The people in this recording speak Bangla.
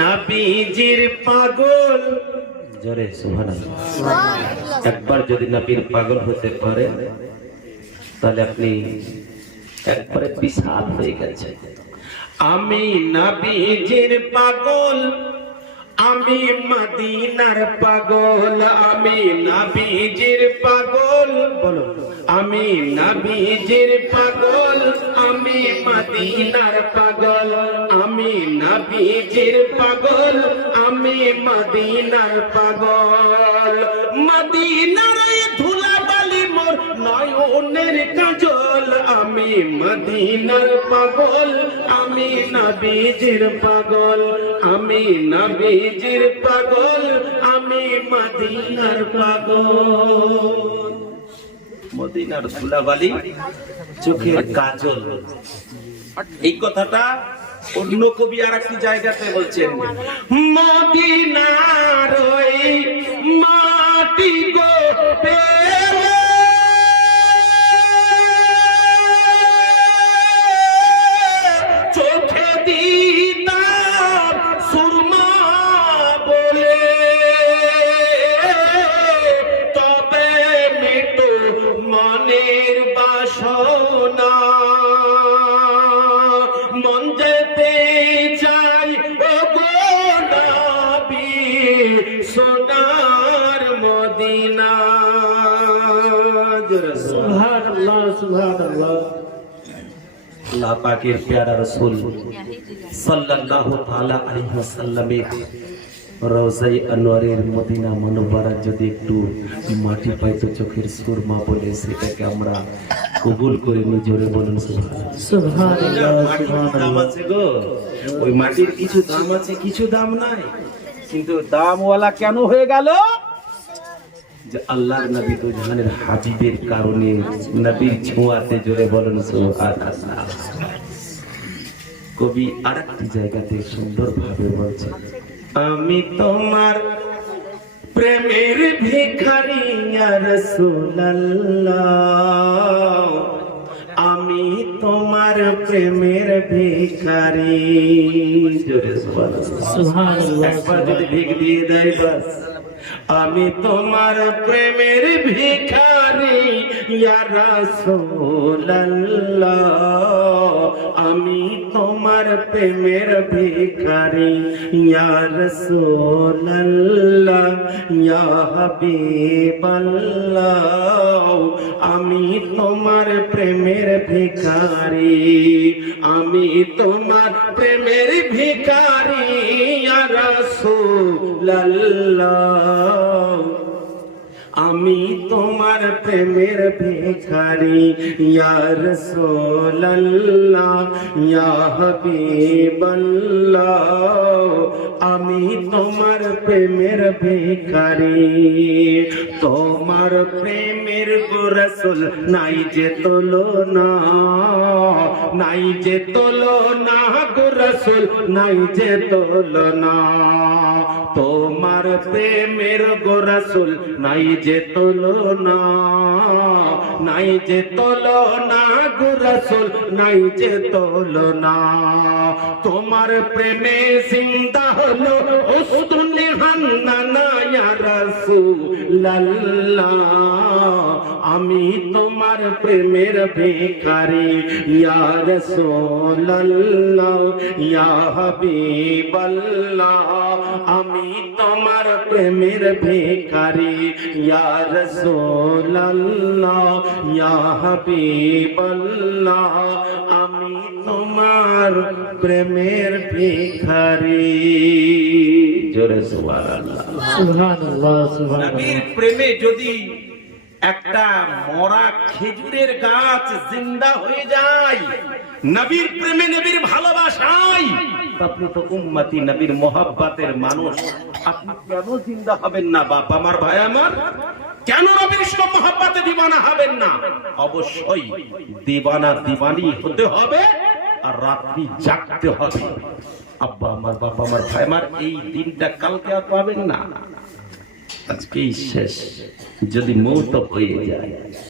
নবীজির পাগল। জোরে সুবহানাল্লাহ। একবার যদি নবীর পাগল হতে পারে তাহলে আপনি একবারে বিশাল হয়ে গেছেন। আমি নবীজির পাগল, আমি মদিনার পাগল, আমি নবীজির পাগল, বলো আমি নবীজির পাগল, আমি মদিনার পাগল, আমি নবীজির পাগল, আমি মদিনার পাগল। মদিনার ধুলাবালি মোর নয়নের কাজল, আমি মদিনার পাগল, আমি নবীজির পাগল, আমি নবীজির পাগল, আমি মদিনার পাগল। মদিনার ধুলাবালি চোখের কাজল, এই কথাটা অন্য কবি আর একটি জায়গাতে বলছেন। মদিনার ওই মাটি গো পেলে চোখে দিতাম সুরমা বলে, তবে মিটো মনের বাসনা, মন যেতে চাই ও গো নবী সোনার মদিনা। সুবহানাল্লাহ সুবহানাল্লাহ। আল্লাহ পাকের প্যারা রাসূল সাল্লাল্লাহু তাআলা আলাইহি ওয়াসাল্লামের রওজায়ে আনোয়ারের মদিনা মুনাওয়ারা যদি একটু মাটি পাইতো চোখের সুরমা বলে, সেটাকে আমরা কবুল করে নি। জোরে বলুন সুবহানাল্লাহ সুবহানাল্লাহ। ওই মাটির কিছু দাম আছে, কিছু দাম নাই, কিন্তু দামওয়ালা কেন হয়ে গেল? যে আল্লাহর নবী তো জাহানের হাবিবের কারণে, নবীর ছোঁয়াতে। জোরে বলুন সুবহানাল্লাহ। কবি আরেকটি জায়গাতে সুন্দরভাবে বলছে, আমি তোমার প্রেমের ভিখারি ইয়া রাসূলুল্লাহ, আমি তোমার প্রেমের ভিখারি। জোরে সুবহানাল্লাহ। একবার যদি ভিখ দিয়ে দেয় বাস, আমি তোমার প্রেমের ভিখারি ইয়া রাসূলুল্লাহ, আমি তোমার প্রেমের ভিখারি ইয়া রাসূলুল্লাহ, ইয়া হাবিবাল্লাহ, আমি তোমার প্রেমের ভিখারি, আমি তোমার প্রেমের ভিখারি ইয়া রাসূলুল্লাহ, আমি তোমার প্রেমের ভিখারি ইয়া রাসূলুল্লাহ, ইয়া হাবিবাল্লাহ, আমি তোমার প্রেমের ভিখারি। তোমার প্রেমের গো রাসূল নাই যে তুলনা, নাই যে তুলনা গো রাসূল, নাই যে তুলনা। তোমার প্রেমের গো রাসূল নাই যে তুলনা, নাই যে তুলনা গো রাসূল, নাই যে তুলনা। তোমার প্রেমে জিন্দা হলো উস্তুনে হান্নানা ইয়া রাসূলুল্লাহ, আমি তোমার প্রেমের ভিখারি ইয়া রাসূলুল্লাহ, ইয়া হাবিবাল্লাহ, আমি তোমার প্রেমের ভিখারি ইয়া রাসূলুল্লাহ, ইয়া হাবিবাল্লাহ, আমি তোমার প্রেমের ভিখারি। জোরে সুবহানাল্লাহ সুবহানাল্লাহ সুবহানাল্লাহ। নবীর প্রেমে যদি একটা মরা খেজুরের গাছ জিন্দা হয়ে যায়, নবীর প্রেমে, নবীর ভালোবাসায়, আপনি তো উম্মতি নবীর মোহাব্বতের মানুষ, আপনি কেন জিন্দা হবেন না? বাপ আমার, ভাই আমার, কেন নবীর মোহাব্বতে দিওয়ানা হবেন না? অবশ্যই দিওয়ানা দিওয়ানি হতে হবে, আর রাত্রি জাগতে হবে। আব্বা আমার, বাবা আমার, ভাই আমার, এই দিনটা কালকে আর পাবেন না, আজকেই শেষ। যদি মৌত হয়ে যায়